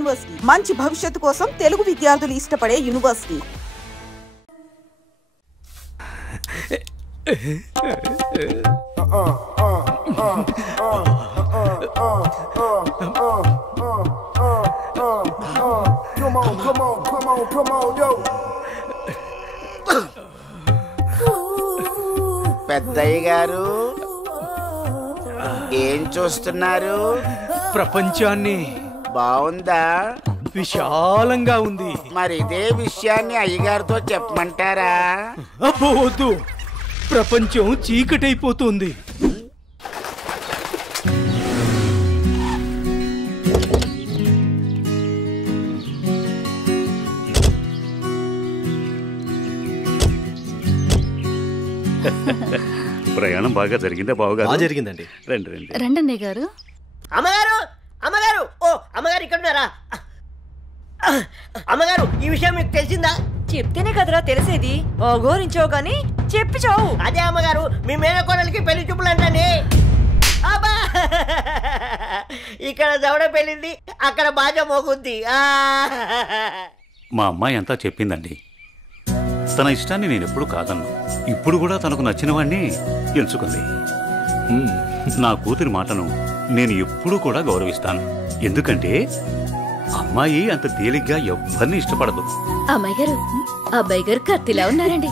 University, మంచి భవిష్యత్తు కోసం తెలుగు విద్యార్థులు ఇష్టపడే యూనివర్సిటీ. పెద్దయ్య గారు ఏం చూస్తున్నారు? ప్రపంచాన్ని. బాగుందా? విశాలంగా ఉంది. మరి ఇదే విషయాన్ని అయ్యగారితో చెప్పమంటారా? అబ్బోదు, ప్రపంచం చీకటైపోతుంది. ప్రయాణం బాగా జరిగిందా బావగారు? జరిగిందండి. రండి రండి రండి అన్నయ్య గారు. అమ్మగారు, అమ్మగారు, ఓ అమ్మగారు ఇక్కడ ఉన్నారా? అమ్మగారు, ఈ విషయం మీకు తెలిసిందా? చెప్తేనే కదరా తెలిసేది. ఓగోరించో గాని చెప్పి చావు. అదే అమ్మగారు, మీ మేనకోడలికి పెళ్లి చూపులు అంటండి. అబ్బా, ఇక్కడ దవడ పెళ్ళింది, అక్కడ బాజ మోగుద్ది. మా అమ్మాయి అంతా చెప్పిందండి. తన ఇష్టాన్ని నేను ఎప్పుడు కాదన్నా. ఇప్పుడు కూడా తనకు నచ్చిన వాడిని ఎంచుకుంది. నా కూతురి మాటను నేను ఎప్పుడూ కూడా గౌరవిస్తాను. ఎందుకంటే అమ్మాయి అంత తేలిగ్గా ఎవ్వరిని ఇష్టపడదు. అమ్మాయి గారు, అబ్బాయి గారు కత్తిలా ఉన్నారండి.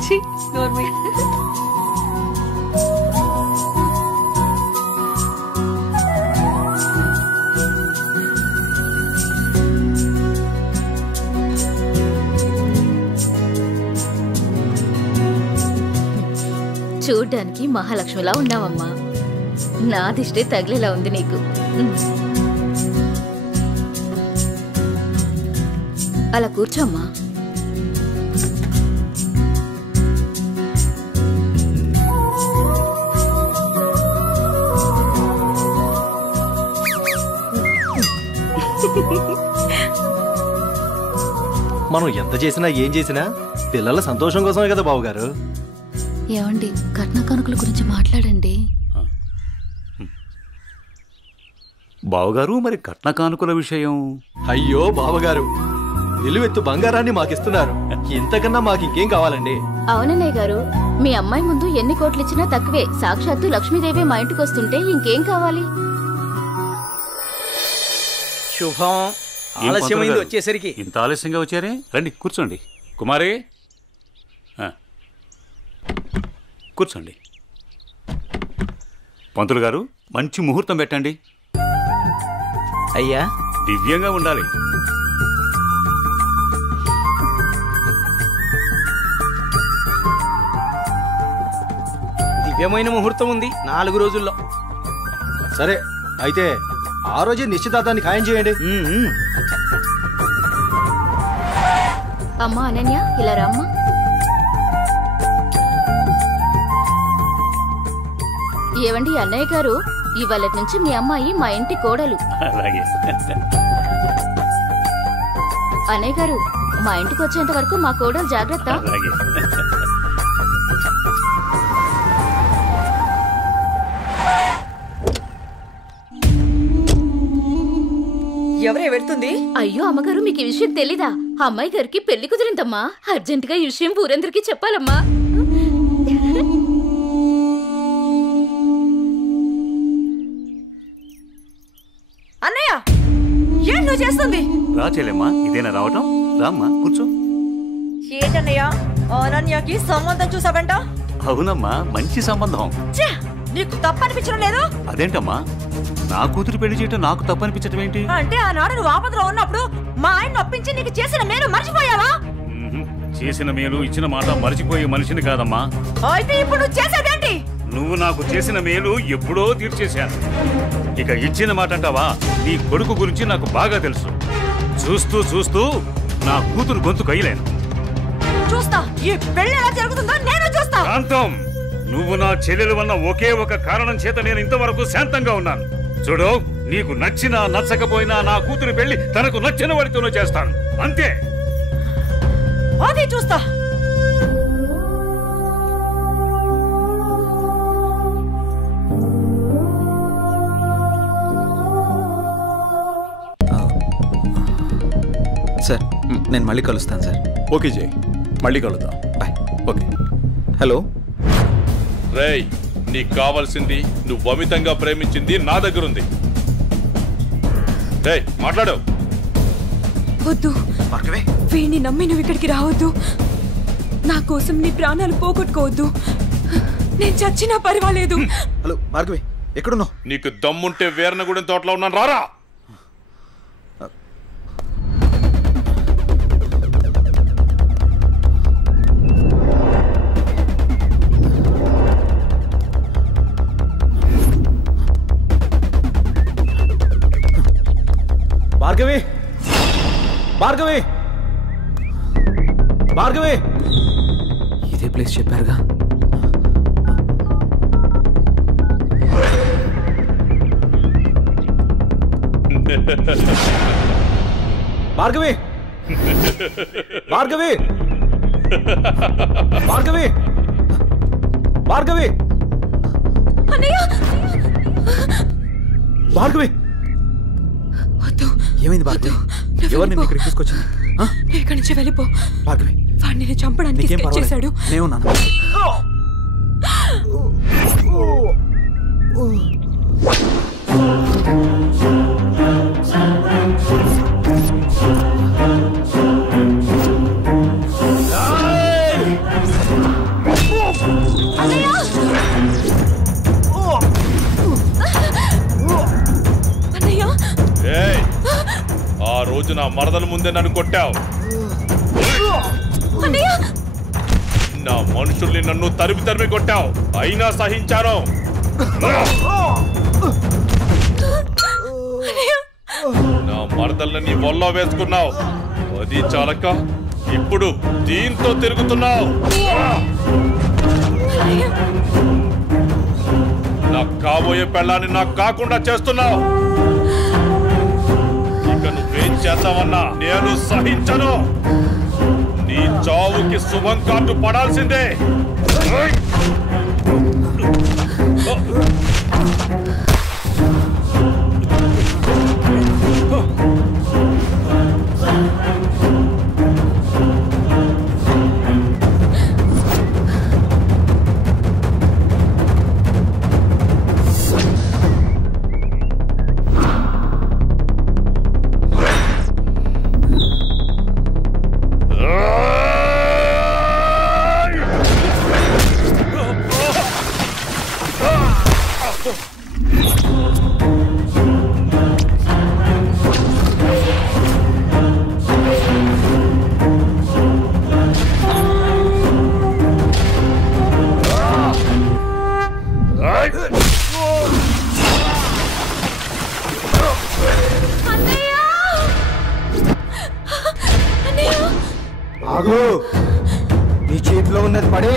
చూడ్డానికి మహాలక్ష్మిలా ఉన్నావమ్మా. నా దిష్టే తగిలేలా ఉంది నీకు. అలా కూర్చోమ్మా. మనం ఎంత చేసినా ఏం చేసినా పిల్లల సంతోషం కోసమే కదా బావగారు. ఏమండి, కట్న కానుకల గురించి మాట్లాడండి. బావగారు, మరి కట్న కానుకల విషయం? అయ్యో బావగారు, నిలువెత్తు బంగారాన్ని మాకిస్తున్నారు. ఇంతకన్నా మాకు ఇంకేం కావాలండి? అవునన్నయ్య గారు, మీ అమ్మాయి ముందు ఎన్ని కోట్లు ఇచ్చినా తక్కువే. సాక్షాత్తు లక్ష్మీదేవి మా ఇంటికి వస్తుంటే ఇంకేం కావాలి? శుభం. ఆలస్యమైంది వచ్చేసరికి. ఇంత ఆలస్యంగా వచ్చారే? రండి కూర్చోండి. కుమారి కూర్చోండి. పంతులు గారు, మంచి ముహూర్తం పెట్టండి. అయ్యా, దివ్యంగా ఉండాలి. దివ్యమైన ముహూర్తం ఉంది 4 రోజుల్లో. సరే అయితే ఆ రోజే నిశ్చితార్థాన్ని ఖాయం చేయండి. అమ్మా అనన్య, ఇలా రామ్మా. ఏవండి అన్నయ్య గారు, ఇవాళ నుంచి మీ అమ్మాయి మా ఇంటి కోడలు. అలాగే. అన్నయ్య గారు, మా ఇంటికి వచ్చేంత వరకు మా కోడలు జాగ్రత్త. అలాగే. ఎవరే వెళ్తుంది? అయ్యో అమ్మగారు, మీకు ఈ విషయం తెలీదా? అమ్మాయి గారికి పెళ్లి కుదిరిందమ్మా. అర్జెంటుగా ఈ విషయం ఊరందరికీ చెప్పాలమ్మా. అన్నయ్య, ఏం నువ్వు చేస్తుంది? రా చెల్లెమ్మా, ఇదేనా రావటం? రామ్మా కూర్చో. ఏంటన్నయ్య, అనన్యకి సంబంధం చూసావంట? అవునమ్మా, మంచి సంబంధం. నీకు తప్పనిపించడం లేదు? అదేంటమ్మా, నా కూతురు పెళ్లి చేయటం నాకు తప్పనిపించటం ఏంటి? అంటే ఆనాడు నువ్వు ఆపదలో ఉన్నప్పుడు మా ఆయన ఒప్పించి నీకు చేసిన మేలు మర్చిపోయావా? చేసిన మేలు ఇచ్చిన మాట మర్చిపోయే మనిషిని కాదమ్మా. అయితే ఇప్పుడు నువ్వు చేసేదేంటి? నువ్వు నాకు చేసిన మేలు ఎప్పుడో తీర్చేశాను. ఇక ఇచ్చిన మాట అంటావా? నీ కొడుకు గురించి నాకు బాగా తెలుసు. చూస్తూ చూస్తూ నా కూతురు గొంతు కయ్యలేను. చూస్తా, ఈ పెళ్లి ఎలా జరుగుతుందో నేను చూస్తా. శాంతం, నువ్వు నా చెల్లెలు వల్ల ఒకే ఒక కారణం చేత నేను ఇంతవరకు శాంతంగా ఉన్నాను. చూడు, నీకు నచ్చినా నచ్చకపోయినా నా కూతురు పెళ్లి తనకు నచ్చిన వాడితోనూ చేస్తాను, అంతే. అది చూస్తా. సార్ నేను మళ్ళీ కలుస్తాను సార్. ఓకే జై, మళ్ళీ కలుద్దాం. బాయ్. ఓకే. హలో రేయ్, నీకు కావాల్సింది నువ్వు అమితంగా ప్రేమించింది నా దగ్గర ఉంది. రేయ్ మాట్లాడు. వద్దు, వీడిని నమ్మి నువ్వు ఇక్కడికి రావద్దు. నా కోసం నీ ప్రాణాలు పోగొట్టుకోవద్దు. నేను చచ్చినా పర్వాలేదు. హలో భార్గవి, ఎక్కడున్నావు? నీకు దమ్ముంటే వీరనగూడెం తోటలో ఉన్నాను, రారా. భార్గవి, భార్గవి, భార్గవి. ఇదే ప్లేస్ చెప్పారుగా. భార్గవి, భార్గవి, భార్గవి, భార్గవి, భార్గవి. ఏమైంది భార్గవి? ఎవరు నిన్ను ఇక్కడికి తీసుకొచ్చింది? ఇక్కడి నుంచి వెళ్ళిపో భార్గవి. వాడిని నేను చంపడానికి స్కెచ్ చేశాడు. నేనున్నాను. ఆ రోజు నా మరదల ముందే నన్ను కొట్టావు. నా మనుషుల్ని నన్ను తరిమి తరిమి కొట్టావు, అయినా సహించాను. నా మరదల్ని నీ ఒళ్ళో వేసుకున్నావు, అది చాలక ఇప్పుడు దీంతో తిరుగుతున్నావు. నాకు కాబోయే పెళ్ళాన్ని నాకు కాకుండా చేస్తున్నావు. ఇక నువ్వేం చేస్తావన్నా నేను సహించను. నీ చావుకి శుభం కార్డు పడాల్సిందే. ఆగు, నీ చేతిలో ఉన్నది పడే.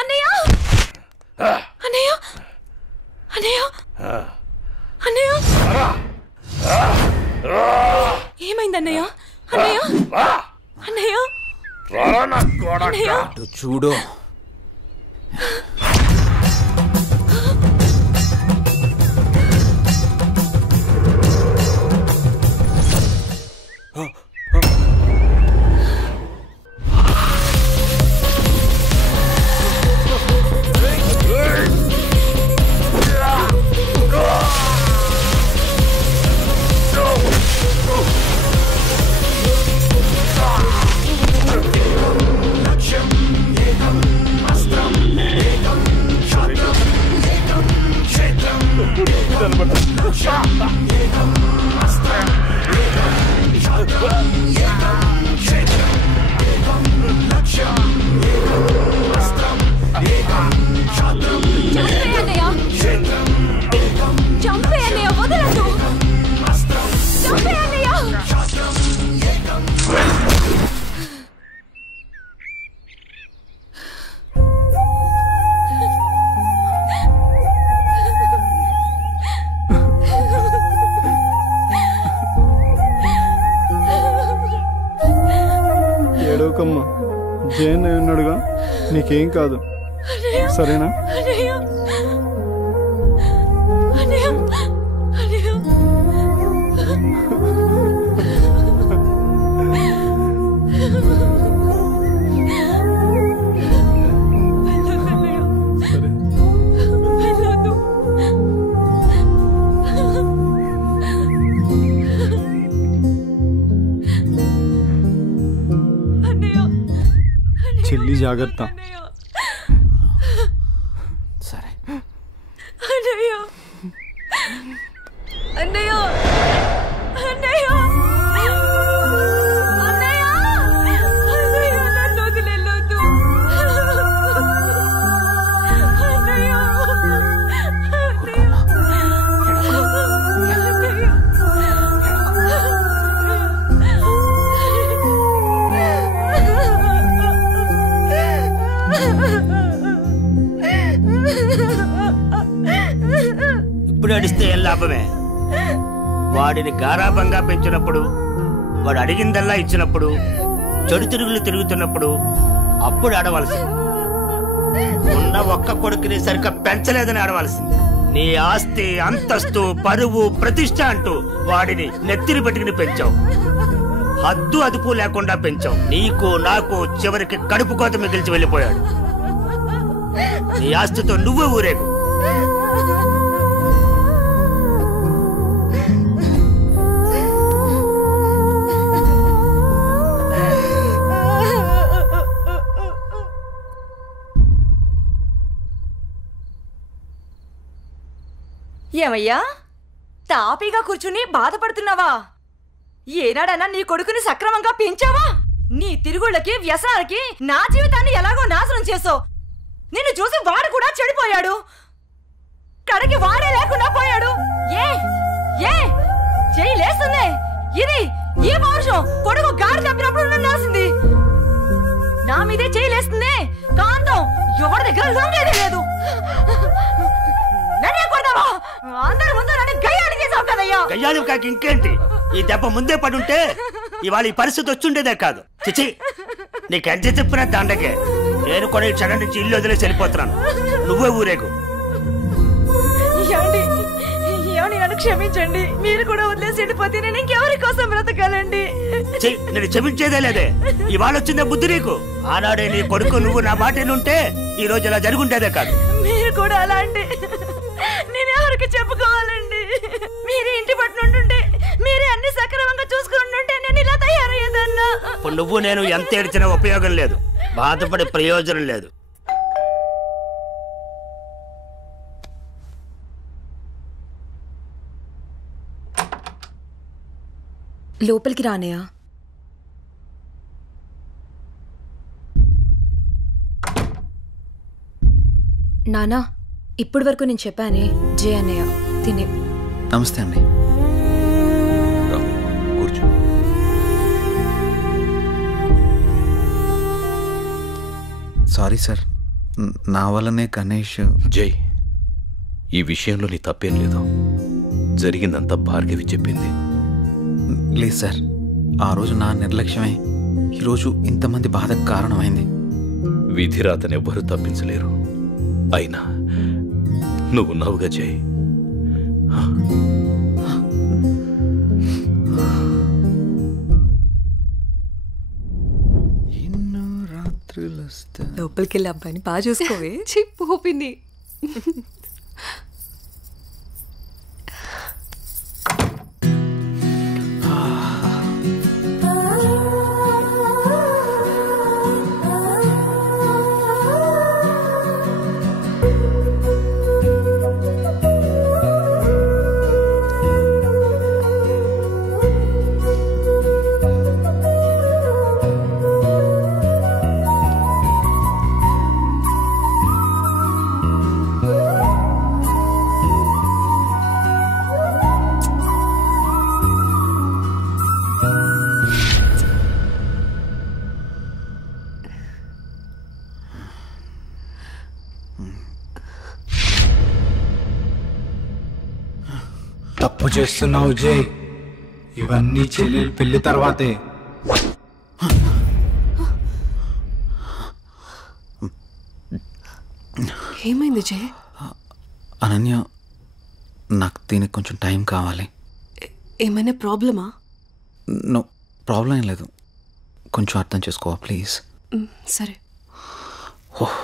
అన్నయ్య అన్నయ్య అన్నయ్య అన్నయ్య ఏమైంది అన్నయ్య అన్నయ్య అన్నయ్య చూడు ఏడవకమ్మా, జయన్ ఉన్నాడుగా, నీకేం కాదు, సరేనా? చెల్లి జాగ్రత్త. సరే అన్నయ్య అన్నయ్య అన్నయ్య అన్నయ్య అన్నయ్య నన్ను వదిలేయొద్దు అన్నయ్య ఇప్పుడు అడిస్తే ఏం లాభమే? వాడిని గారాబంగా పెంచినప్పుడు, వాడు అడిగిందల్లా ఇచ్చినప్పుడు, చెడు తిరుగులు తిరుగుతున్నప్పుడు అప్పుడు ఆడవలసింది. ఉన్న ఒక్క కొడుకుని సరిగ్గా పెంచలేదని ఆడవలసింది. నీ ఆస్తి, అంతస్తు, పరువు, ప్రతిష్ట అంటూ వాడిని నెత్తిని పెట్టుకుని పెంచావు. హద్దు అదుపు లేకుండా పెంచావు. నీకు నాకు చివరికి కడుపు కోత మిగిల్చి వెళ్ళిపోయాడు. నీ ఆస్తితో నువ్వే ఊరేగు. ఏమయ్యా, తాపీగా కూర్చుని బాధపడుతున్నావా? ఏనాడన్నా నీ కొడుకుని సక్రమంగా పెంచావా? నీ తిరుగుళ్ళకి, వ్యసనాలకి నా జీవితాన్ని ఎలాగో నాశనం చేసావు. నిన్ను చూసి వాడు కూడా చెడిపోయాడు. కడకి వాడే లేకుండా పోయాడు. ఏ ఏ చెయ్యి లేస్తుంది. ఇది ఈ పౌరుషం కొడుకు గాడి తప్పినప్పుడు ఉండాల్సింది. నా మీదే చెయ్యి లేస్తుంది. కాంతం ఎవరి దగ్గర లొంగేదే లేదు. నన్నే కొడతావా? అందరి ముందు నన్ను గయ్యాన్ని చేసావు కదయ్యా. గయ్యాన్ని కాక ఇంకేంటి? ఈ దెబ్బ ముందే పడుంటే ఇవాళ ఈ పరిస్థితి వచ్చుండేదే కాదు. చిచి, నీకు ఎంత చెప్పినా దండకే. నేను కూడా ఈ క్షణం నుంచి ఇల్లు వదిలేసి వెళ్ళిపోతున్నాను. నువ్వే ఊరేగు. నన్ను క్షమించండి. మీరు కూడా వదిలేసి వెళ్ళిపోతే నేను ఇంకెవరి కోసం బ్రతకాలండి? నేను క్షమించేదే లేదే. ఇవాళ వచ్చిందే బుద్ధి నీకు. ఆనాడే నీ కొడుకు నువ్వు నా మాటనుంటే ఈ రోజు ఇలా జరుగుంటేదే కాదు. మీరు కూడా అలా అంటే నేను ఎవరికి చెప్పుకోవాలండి? మీరే ఇంటి పట్టునుంటుంటే, మీరే అన్ని సక్రమంగా చూసుకుంటుంటే నేను ఇలా తయారయ్యేదన్నా. ఇప్పుడు నువ్వు నేను ఎంత ఏడ్చినా ఉపయోగం లేదు. బాధపడే ప్రయోజనం లేదు. లోపలికి రానయ్యా. నానా, ఇప్పటి వరకు నేను చెప్పానే జయ అన్నయ్య తినే. నమస్తే అండి. సారీ సార్, నా వల్లనే గణేష్. జై, ఈ విషయంలో నీ తప్పేం లేదు. జరిగిందంతా భార్గవి చెప్పింది. లేదు సార్, ఆ రోజు నా నిర్లక్ష్యమే ఈరోజు ఇంతమంది బాధకు కారణమైంది. విధిరాతనెవ్వరూ తప్పించలేరు. అయినా నువ్వున్నావుగా జై. లోపలికి వెళ్ళి అబ్బాయిని బాగా చూసుకోవే. చెప్పు పిన్ని. తప్పు చేస్తున్నావు జై. ఇవన్నీ చెల్లెలు పెళ్లి తర్వాతే. ఏమైంది జై? అనన్య, నాకు దీనికి కొంచెం టైం కావాలి. ఏమైనా ప్రాబ్లమా? నో ప్రాబ్లం ఏం లేదు, కొంచెం అర్థం చేసుకోవా ప్లీజ్. సరే. ఓహ్